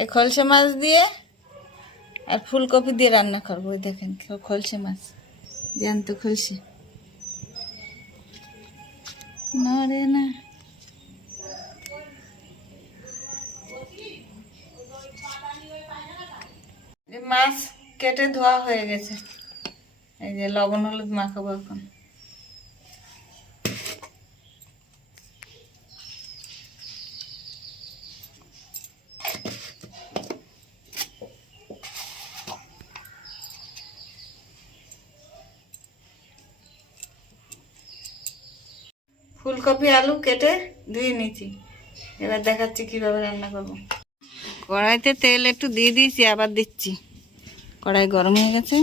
এই খলসে মাছ দিয়ে আর ফুলকপি দিয়ে রান্না করবো। ওই দেখেন খলসে মাছ, জ্যান্ত খলসে। না রে না, মাছ কেটে ধোয়া হয়ে গেছে। এই যে লবণ হলুদ মাখাবো এখন। ফুলকপি আলু কেটে ধুয়ে নিয়েছি, এবার দেখাচ্ছি কিভাবে রান্না করব। কড়াইতে তেল একটু দিয়ে দিয়েছি, আবার দিচ্ছি। কড়াই গরম হয়ে গেছে,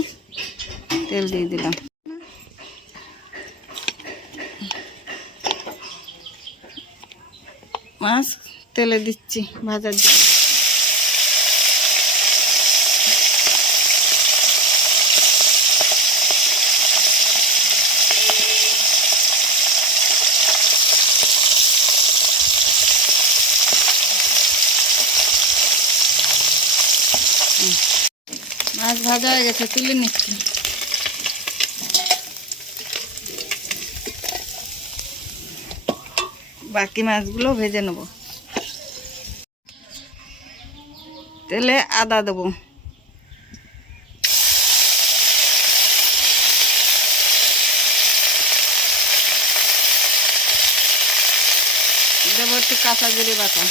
তেল দিয়ে দিলাম। মাছ তেলে দিচ্ছি ভাজার জন্য। মাছ ভাজা হয়ে গেছে, তুলে নিচ্ছি। বাকি মাছগুলো ভেজে নেব। তেলে আদা দেবো, দেবো একটু কাঁচা জিরে বাটা,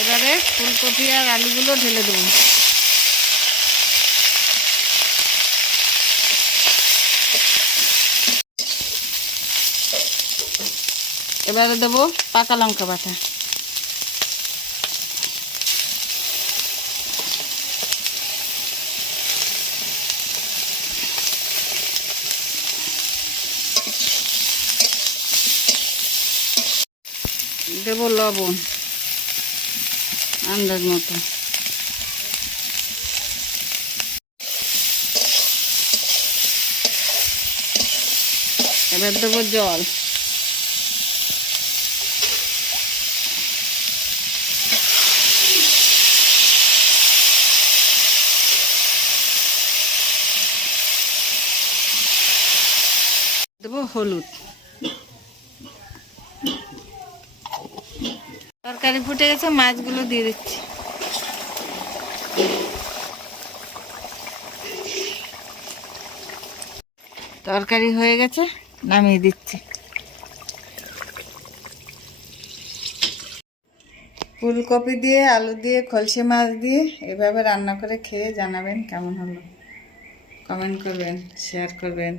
এবারে ফুলকপি আর আলুগুলো ঢেলে দেবো। এবারে দেবো পাকা লঙ্কা বাটা, দেবো লবণ আন্দাজ মতো, এবার দেবো জল, দেবো হলুদ। তরকারি ফুটে গেছে, মাছগুলো দিয়ে দিচ্ছি। তরকারি হয়ে গেছে, নামিয়ে দিচ্ছি। ফুলকপি দিয়ে আলু দিয়ে খলসে মাছ দিয়ে এভাবে রান্না করে খেয়ে জানাবেন কেমন হলো। কমেন্ট করবেন, শেয়ার করবেন।